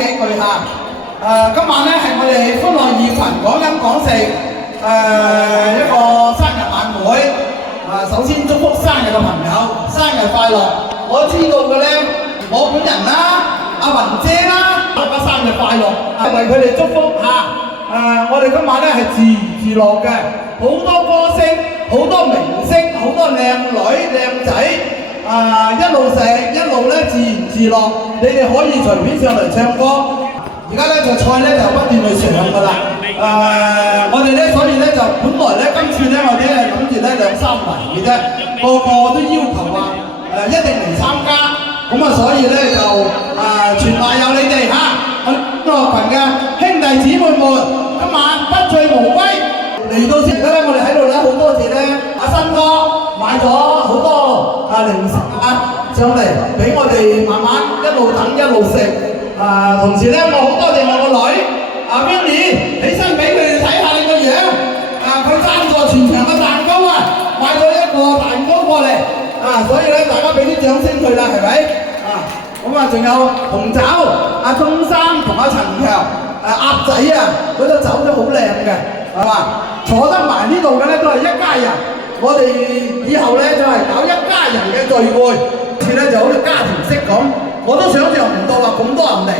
幾句嚇。今晚咧係我哋歡樂二群講飲講食一個生日晚會。首先祝福生日嘅朋友生日快樂。我知道嘅咧，我本人啦，阿雲姐啦，大家生日快樂，為佢哋祝福嚇。我哋今晚咧係自娛自樂嘅，好多歌星，好多明星，好多靚女靚仔，一路食一路咧自娛自樂，你哋可以隨便上嚟唱歌。而家咧就菜咧就不斷去上㗎啦。我哋咧所以咧就本來咧今次咧我哋係諗住咧2、3圍嘅啫，個個都要求話一定嚟參加，咁所以咧就全賴有你哋嚇，我樂群嘅兄弟姊妹們，今晚不醉無歸嚟到先。而家咧我哋喺度咧好多謝咧阿新哥買咗好多零食上嚟俾我哋慢慢一路等一路食。同時咧，我好多謝我個女Milly， 起身俾佢哋睇下你個樣。佢贊助全場嘅蛋糕買咗一個蛋糕過嚟。所以咧，大家俾啲掌聲佢啦，係咪？咁仲有紅酒，阿鐘生同阿陳強，鴨仔嗰隻酒都好靚嘅，係嘛？坐得埋呢度嘅咧都係一家人。我哋以後咧就係搞一家人嘅聚會，似咧就好似家庭式咁。我都想象唔到話咁多人嚟，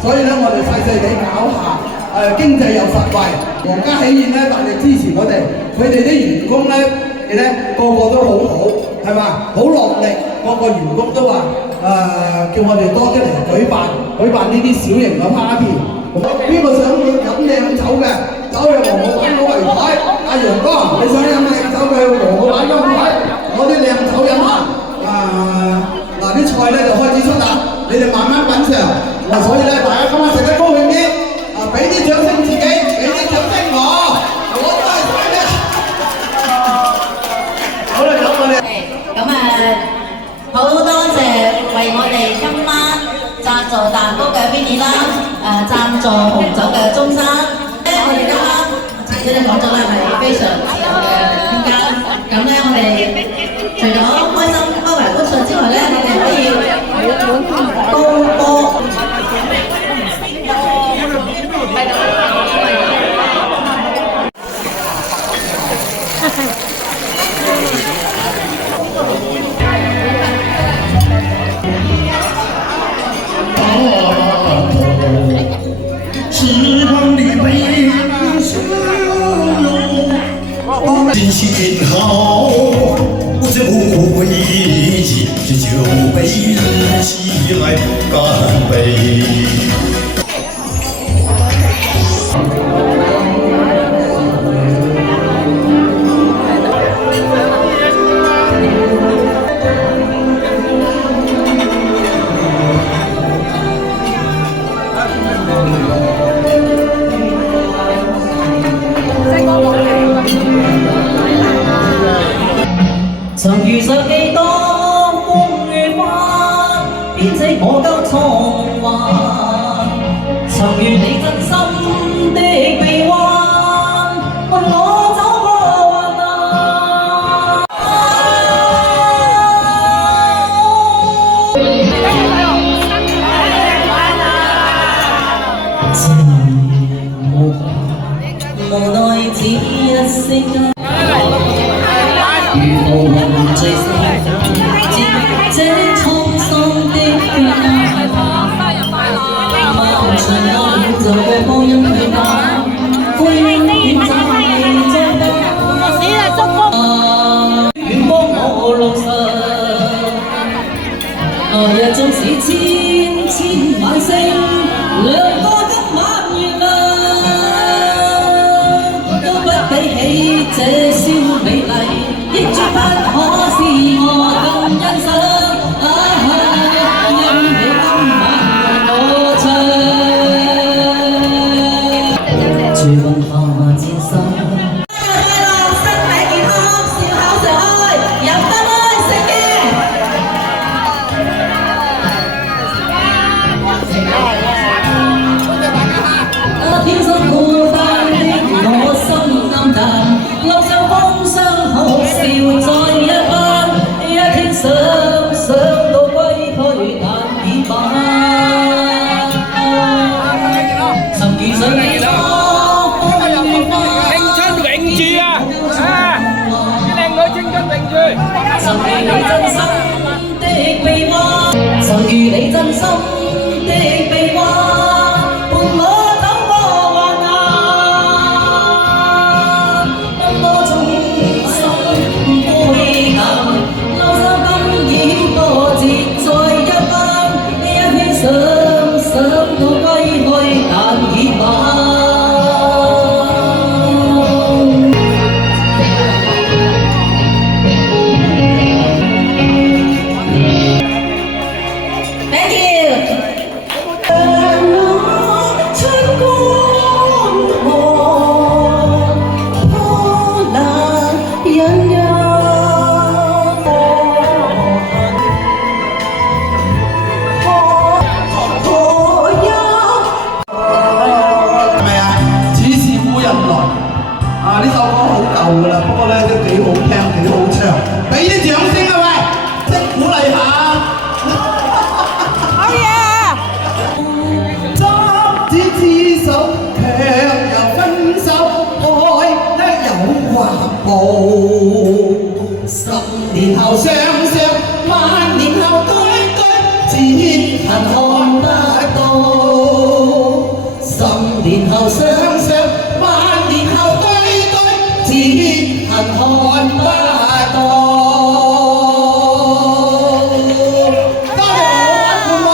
所以咧我哋細細地搞下，經濟又實惠，皇家喜宴咧大力支持我哋，佢哋啲員工咧，個個都好好，係嘛？好落力，個個員工都話叫我哋多啲嚟舉辦呢啲小型嘅 party。邊個想飲靚酒嘅，走去黃老闆攞圍台。阿楊哥，你想飲靚酒嘅，黃老闆張台攞啲靚酒飲下。啲菜咧就開始出啦，你哋慢慢品嚐。所以咧，大家今晚食得高興啲，俾啲掌聲自己，俾啲掌聲我都係想嘅。好啦，咁我哋好多謝為我哋今晚贊助蛋糕嘅 Vinny 啦，贊助紅酒嘅鐘生。我哋今晚頭先你講咗啦，係非常自由嘅空間。咁咧，我哋除咗開心開懷歡暢之外咧，我哋可以高歌。时光里悲伤哟，真心好。这无谓这酒杯日起来干杯。曾遇上幾多風雨花，編織我夠蒼幻。曾遇你真心的臂彎，伴我走過患難。無奈只一聲。如無人醉死，接這滄桑的血壓，漫長路就過光陰去吧，灰遠走你再不遠方我路上，來日縱使千千萬星，亮過今晚月亮，都不比起這宵美麗。亦絕不可使我更欣賞，因你今晚為我唱。住雲後戰心，生日快樂，身體健康，笑口常開，飲得開食嘅。天生孤單的我心暗淡，路上風霜。心的臂彎，伴我走過患難，奔波中心灰暗，留下冰點波折在一班，一起想到歸去但已晚。呢首歌好舊㗎啦，不過咧都幾好聽，幾好唱，俾啲掌聲啊喂，即係鼓勵下。好嘢！執子之手，卻又分手，愛得有畫布。10年後雙雙，萬年後對對，只恨看不到。10年後雙雙，萬年後對。只恨看不到。多謝我玩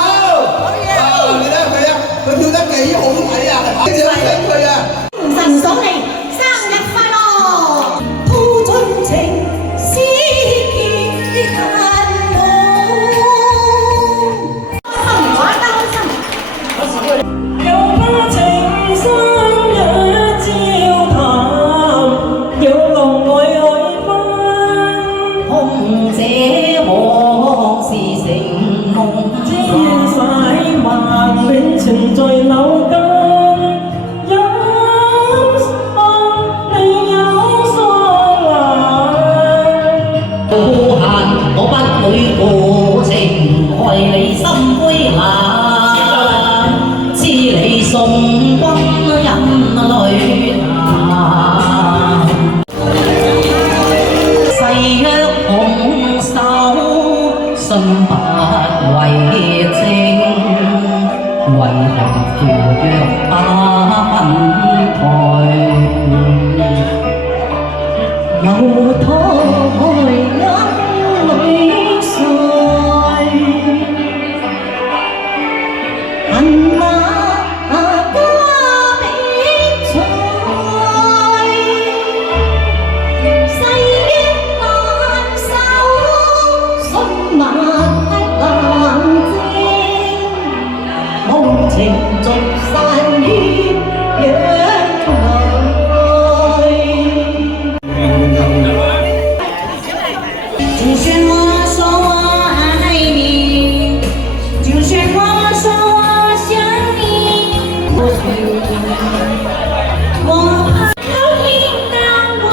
伴舞，你睇佢啊，佢跳得幾好睇啊！你掌聲佢啊！神嫂你生日快樂，抱盡情思結恨夢，開心玩得開心。又怕情深一朝淡，有浪愛分，空這往事成夢，千世萬戀情在扭筋，有心你有雙眼，無限我不會無情害你心灰冷，知你送君飲淚淡。誓約紅手，信不為證，為何負約不分開？由拖開眼淚碎，恨那家比賽。誓約難守，信物太冷靜，無情逐散於陽台。就算我說我愛你，就算我說我想你，或許我怕有一天我。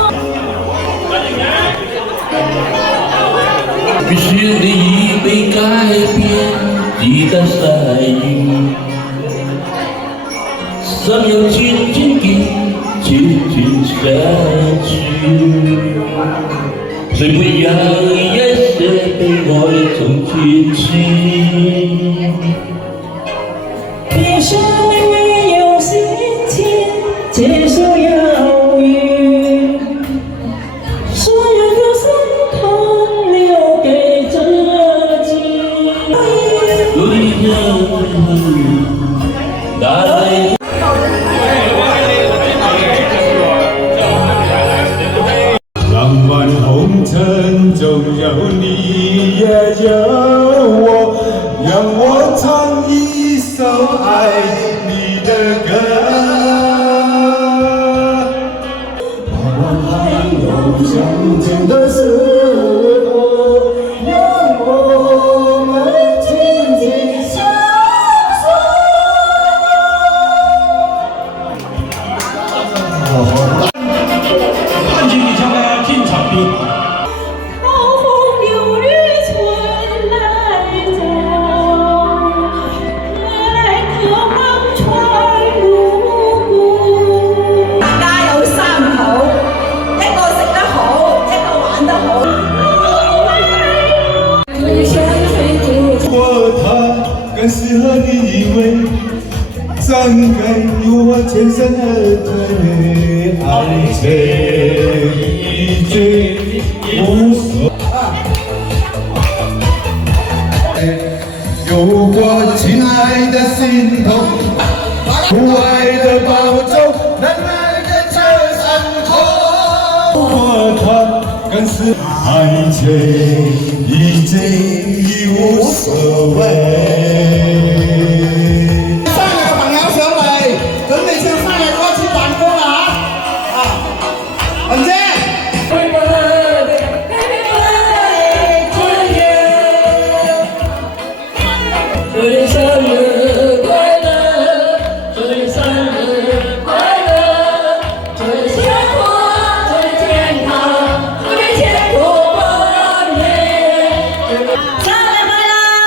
必须你已被改变，记得晒影，想要紧紧地紧紧下去，最不一样也是被爱中天气。别说你没有心情接受邀约，所有的伤痛留给自己。有一天，哪来？浪漫红尘中有你也有我，让我唱一首爱你的歌。我们还有相见的时候，让我们紧紧相守。看起你像个进场兵。暴风流日春来走，来渴望穿入骨。大家有三好，一個食得好，一個玩得好。我他跟更适合你，因为张开我全身而退，爱情已经无所。有过亲爱的心痛，不爱的保重，难爱的这伤口。我他更是爱情已经已无所谓。生日嘅朋友上嚟，準備唱生日歌切蛋糕啦嚇！雲姐。 祝你生日快乐，祝你生日快乐，祝你幸福，祝你健康，祝你前途光明。生日快樂！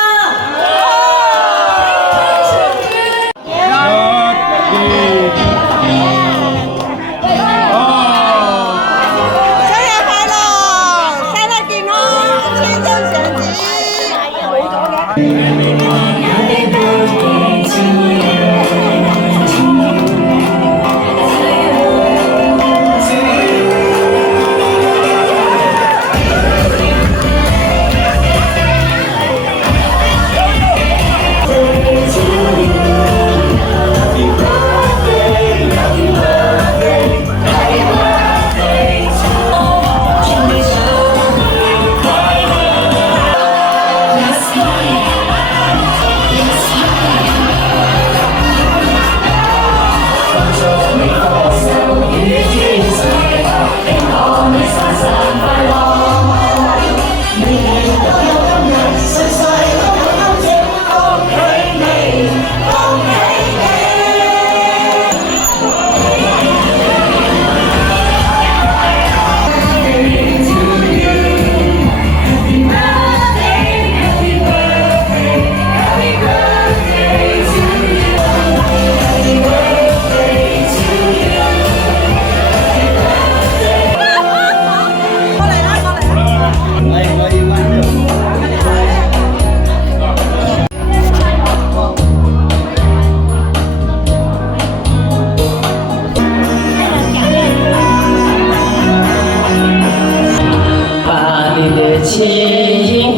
把你的情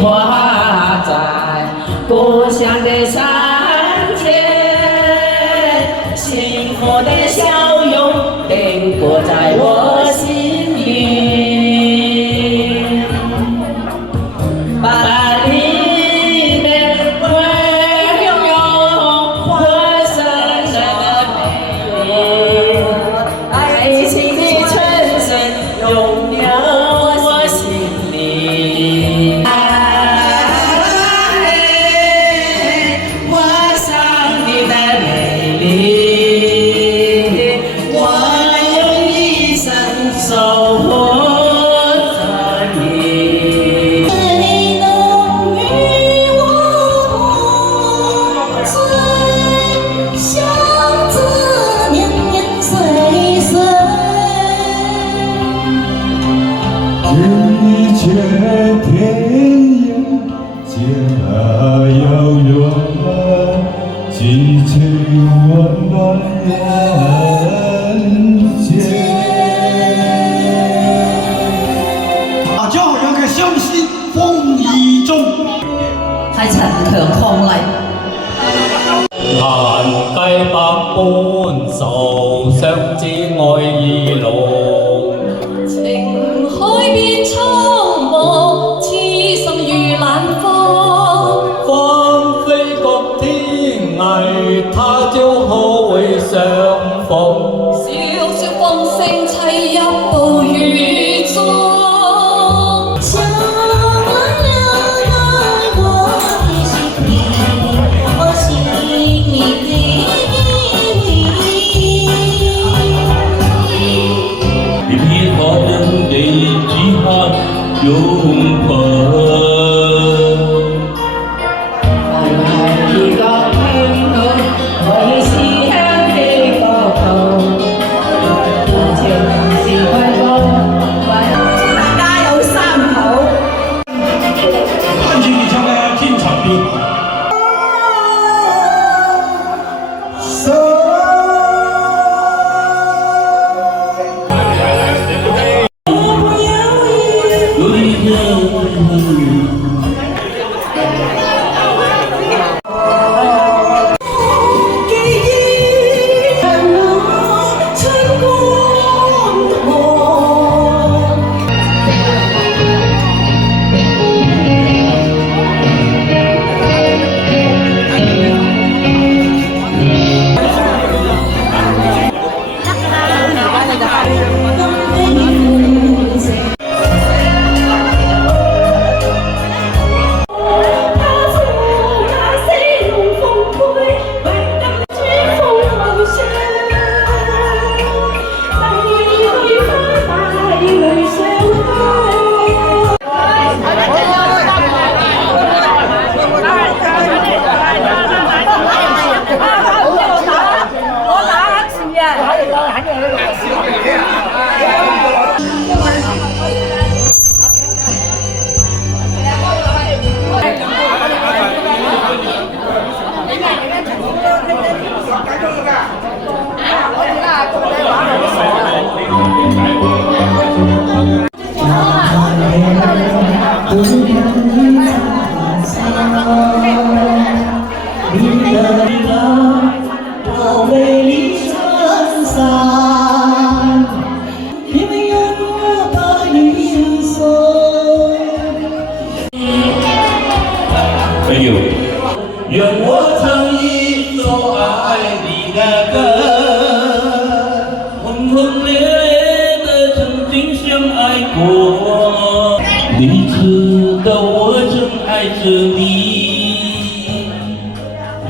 画在故乡的山间，幸福的笑容定格在我心里。把你的温柔活生生的美丽，爱情的纯真永留我心里。爱，画上你的美丽，我用一生守护着你。你能与我同醉，相知年年岁岁。天一切天涯皆遥远，激情温暖人间。大家要嘅相思風雨中。係陳強伉儷。難計百般愁，相知愛意濃。情海變蒼茫，痴心如冷風。芳菲各天涯，他朝可會相逢？笑說風聲棲入暴雨中。想忘了愛過的是你，我心裡的你。没有。愿我唱一首爱你的歌，轰轰烈烈的曾经相爱过，你知道我真爱着你，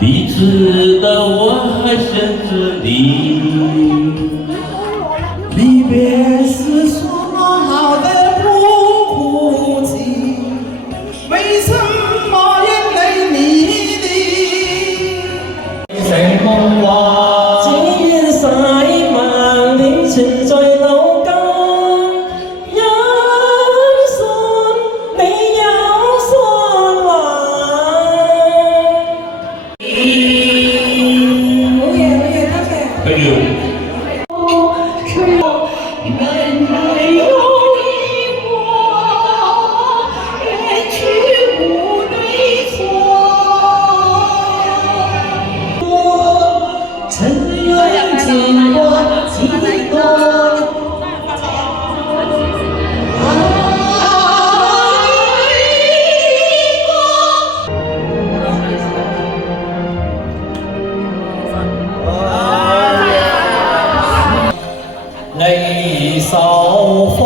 你知道我还想着你。离别是说好的不哭泣，为什么眼泪你滴？成夢話，只願洗萬年存在腦間，一信你有相還。好嘢，好嘢，多謝。还有。塵緣漸過，只愛離愁花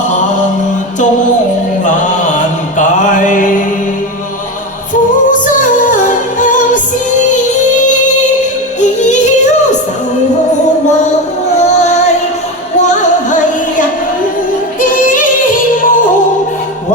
行終難解。苦相思，繞愁懷，懷人的夢，為